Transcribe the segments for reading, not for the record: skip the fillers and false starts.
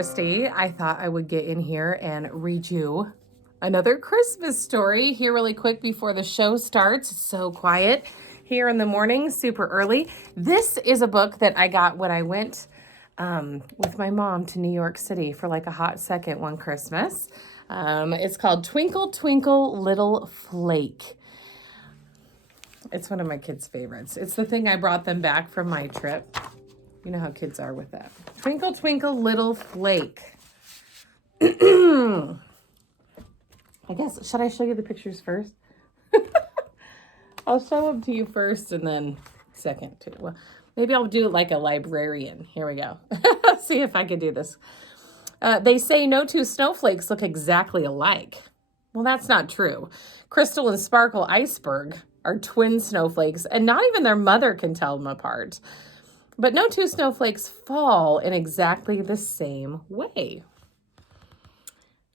Tristi. I thought I would get in here and read you another Christmas story here really quick before the show starts. It's so quiet here in the morning, super early. This is a book that I got when I went with my mom to New York City for like a hot second one Christmas. It's called Twinkle, Twinkle, Little Flake. It's one of my kids' favorites. It's the thing I brought them back from my trip. You know how kids are with that. Twinkle, Twinkle, Little Flake. I guess, should I show you the pictures first? I'll show them to you first and then second too. Well, maybe I'll do it like a librarian. Here we go. See if I can do this. They say no two snowflakes look exactly alike. Well, that's not true. Crystal and Sparkle Iceberg are twin snowflakes, and not even their mother can tell them apart. But no two snowflakes fall in exactly the same way.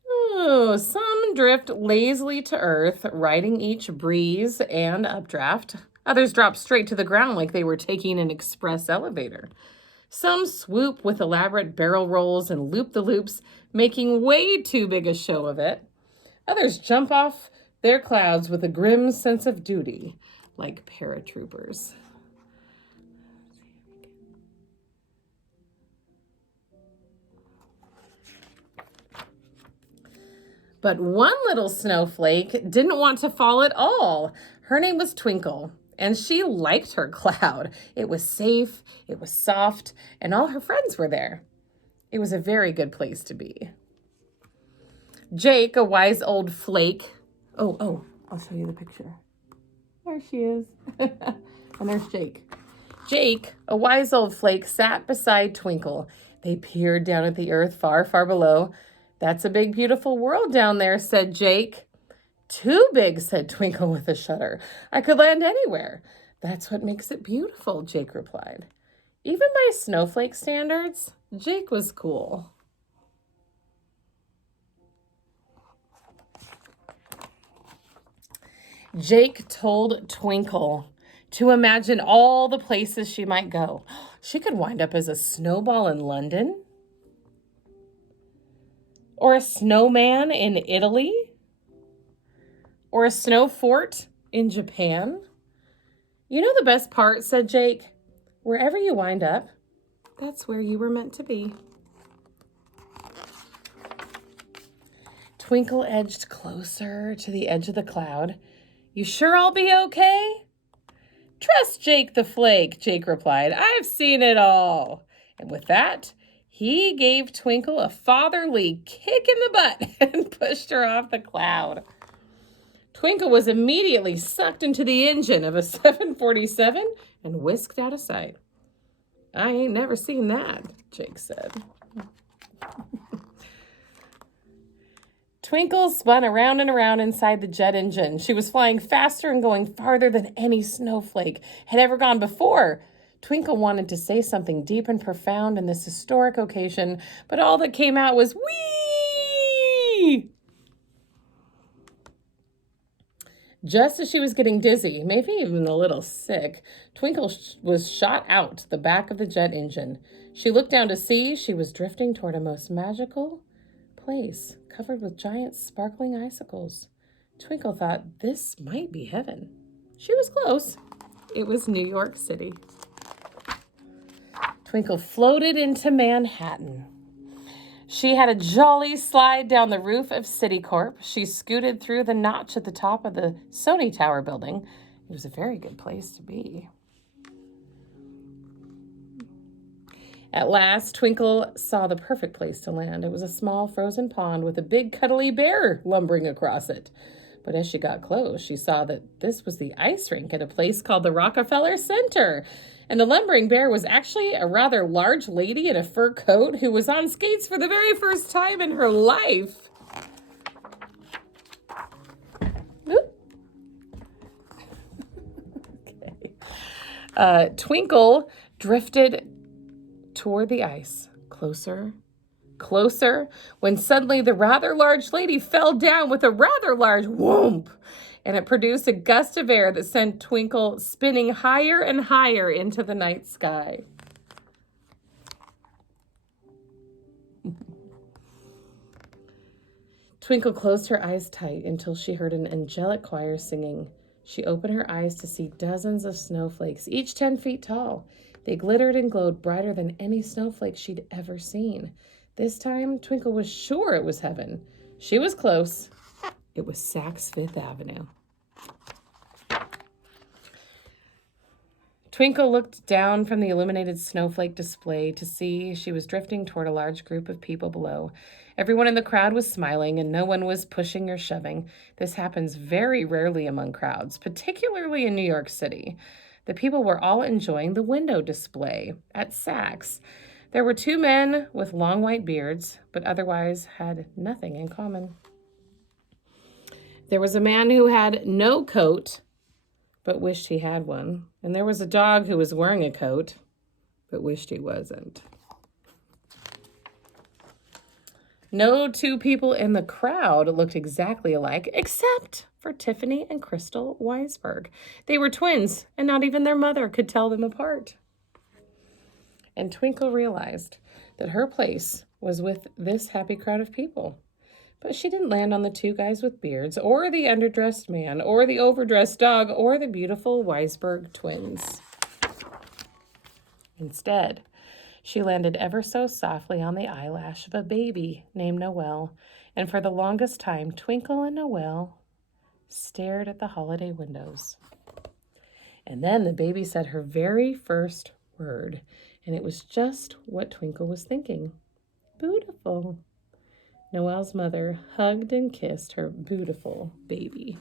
Oh, some drift lazily to earth, riding each breeze and updraft. Others drop straight to the ground like they were taking an express elevator. Some swoop with elaborate barrel rolls and loop-the-loops, making way too big a show of it. Others jump off their clouds with a grim sense of duty, like paratroopers. But one little snowflake didn't want to fall at all. Her name was Twinkle, and she liked her cloud. It was safe, it was soft, and all her friends were there. It was a very good place to be. Jake, a wise old flake. Oh, I'll show you the picture. There she is. And there's Jake. Jake, a wise old flake, sat beside Twinkle. They peered down at the earth far, far below. "That's a big, beautiful world down there," said Jake. "Too big," said Twinkle with a shudder. "I could land anywhere." "That's what makes it beautiful," Jake replied. Even by snowflake standards, Jake was cool. Jake told Twinkle to imagine all the places she might go. She could wind up as a snowball in London, or a snowman in Italy, or a snow fort in Japan. "You know the best part," said Jake. "Wherever you wind up, that's where you were meant to be." Twinkle edged closer to the edge of the cloud. "You sure I'll be okay?" "Trust Jake the Flake," Jake replied. "I've seen it all." And with that, he gave Twinkle a fatherly kick in the butt and pushed her off the cloud. Twinkle was immediately sucked into the engine of a 747 and whisked out of sight. "I ain't never seen that," Jake said. Twinkle spun around and around inside the jet engine. She was flying faster and going farther than any snowflake had ever gone before. Twinkle wanted to say something deep and profound in this historic occasion, but all that came out was whee! Just as she was getting dizzy, maybe even a little sick, Twinkle was shot out the back of the jet engine. She looked down to see she was drifting toward a most magical place covered with giant sparkling icicles. Twinkle thought this might be heaven. She was close. It was New York City. Twinkle floated into Manhattan. She had a jolly slide down the roof of Citicorp. She scooted through the notch at the top of the Sony Tower building. It was a very good place to be. At last, Twinkle saw the perfect place to land. It was a small frozen pond with a big cuddly bear lumbering across it. But as she got close, she saw that this was the ice rink at a place called the Rockefeller Center. And the lumbering bear was actually a rather large lady in a fur coat who was on skates for the very first time in her life. Okay. Twinkle drifted toward the ice, closer, closer, when suddenly the rather large lady fell down with a rather large whoomp, and it produced a gust of air that sent Twinkle spinning higher and higher into the night sky. Twinkle closed her eyes tight until she heard an angelic choir singing. She opened her eyes to see dozens of snowflakes, each 10 feet tall. They glittered and glowed brighter than any snowflake she'd ever seen. This time, Twinkle was sure it was heaven. She was close. It was Saks Fifth Avenue. Twinkle looked down from the illuminated snowflake display to see she was drifting toward a large group of people below. Everyone in the crowd was smiling, and no one was pushing or shoving. This happens very rarely among crowds, particularly in New York City. The people were all enjoying the window display at Saks. There were 2 men with long white beards, but otherwise had nothing in common. There was a man who had no coat, but wished he had one. And there was a dog who was wearing a coat, but wished he wasn't. No 2 people in the crowd looked exactly alike, except for Tiffany and Crystal Weisberg. They were twins, and not even their mother could tell them apart. And Twinkle realized that her place was with this happy crowd of people. But she didn't land on the 2 guys with beards, or the underdressed man, or the overdressed dog, or the beautiful Weisberg twins. Instead, she landed ever so softly on the eyelash of a baby named Noelle, and for the longest time, Twinkle and Noelle stared at the holiday windows. And then the baby said her very first word, and it was just what Twinkle was thinking. Beautiful. Noelle's mother hugged and kissed her beautiful baby.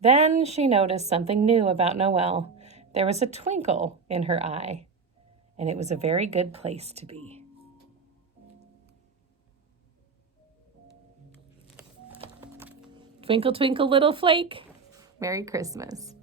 Then she noticed something new about Noelle. There was a twinkle in her eye, and it was a very good place to be. Twinkle, twinkle, little flake. Merry Christmas.